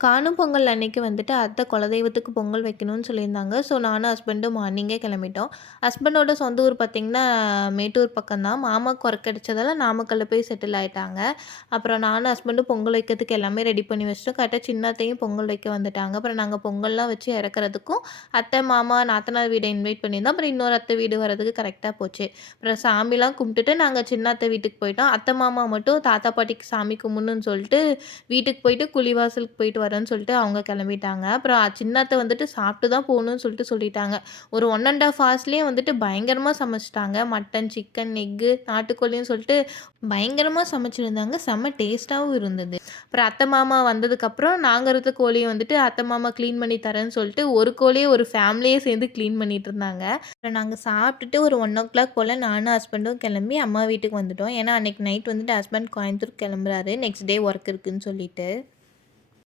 காணும் பொங்கல் அன்னைக்கு வந்துட்டு அத்தை குலதெய்வத்துக்கு பொங்கல் வைக்கணும்னு சொல்லியிருந்தாங்க. ஸோ நானும் ஹஸ்பண்டும் மார்னிங்கே கிளம்பிட்டோம். ஹஸ்பண்டோட சொந்த ஊர் பார்த்தீங்கன்னா, மேட்டூர் பக்கம் தான். மாமாவுக்கு ஒர்க் கிடைச்சதால நாமக்கல்ல போய் செட்டில் ஆயிட்டாங்க. அப்புறம் நானும் ஹஸ்பண்டும் பொங்கல் வைக்கிறதுக்கு எல்லாமே ரெடி பண்ணி வச்சுட்டோம். கரெக்ட்டா சின்ன அத்தையும் பொங்கல் வைக்க வந்துட்டாங்க. அப்புறம் நாங்க பொங்கல்லாம் வச்சு இறக்குறதுக்கும் அத்தை, மாமா, நாத்தனார் வீட இன்வைட் பண்ணியிருந்தோம். அப்புறம் இன்னொரு அத்தை வீடு வரதுக்கு கரெக்ட்டா போச்சு. அப்புறம் சாமிலாம் கும்பிட்டுட்டு நாங்க சின்ன அத்தை வீட்டுக்கு போயிட்டோம். அத்தை, மாமா மட்டும் தாத்தா, பாட்டிக்கு சாமி கும்பிடணும்னு சொல்லிட்டு வீட்டுக்கு போயிட்டு குழிவாசலுக்கு போயிட்டு வரேன்னு சொல்லிட்டு அவங்க கிளம்பிட்டாங்க. அப்புறம் சின்ன அத்தை வந்துட்டு சாப்பிட்டு தான் போணும்னு சொல்லிட்டாங்க. ஒரு 1 1/2 ஹார்ஸ்லயே வந்துட்டு பயங்கரமா சமைச்சுட்டாங்க. மட்டன், சிக்கன், எக்கு, நாட்டுக்கோழின்னு சொல்லிட்டு பயங்கரமா சமைச்சிருந்தாங்க. செம்ம டேஸ்ட்டாவும் இருந்தது. அப்புறம் அத்தை, மாமா வந்ததுக்கப்புறம் நாங்க இருக்க கோழிய வந்துட்டு அத்தை, மாமா கிளீன் பண்ணி தரேன்னு சொல்லிட்டு ஒரு கோழிய ஒரு ஃபேமிலியே சேர்ந்து கிளீன் பண்ணிட்டு இருந்தாங்க. அப்புறம் நாங்க சாப்பிட்டுட்டு ஒரு 1:00 போல நானும் ஹஸ்பண்டும் கிளம்பி அம்மா வீட்டுக்கு வந்துட்டோம். ஏன்னா அன்னைக்கு நைட் வந்துட்டு ஹஸ்பண்ட் கோயம்புத்தூர் கிளம்புறாரு. நெக்ஸ்ட் டே ஒர்க் இருக்குன்னு சொல்லிட்டு.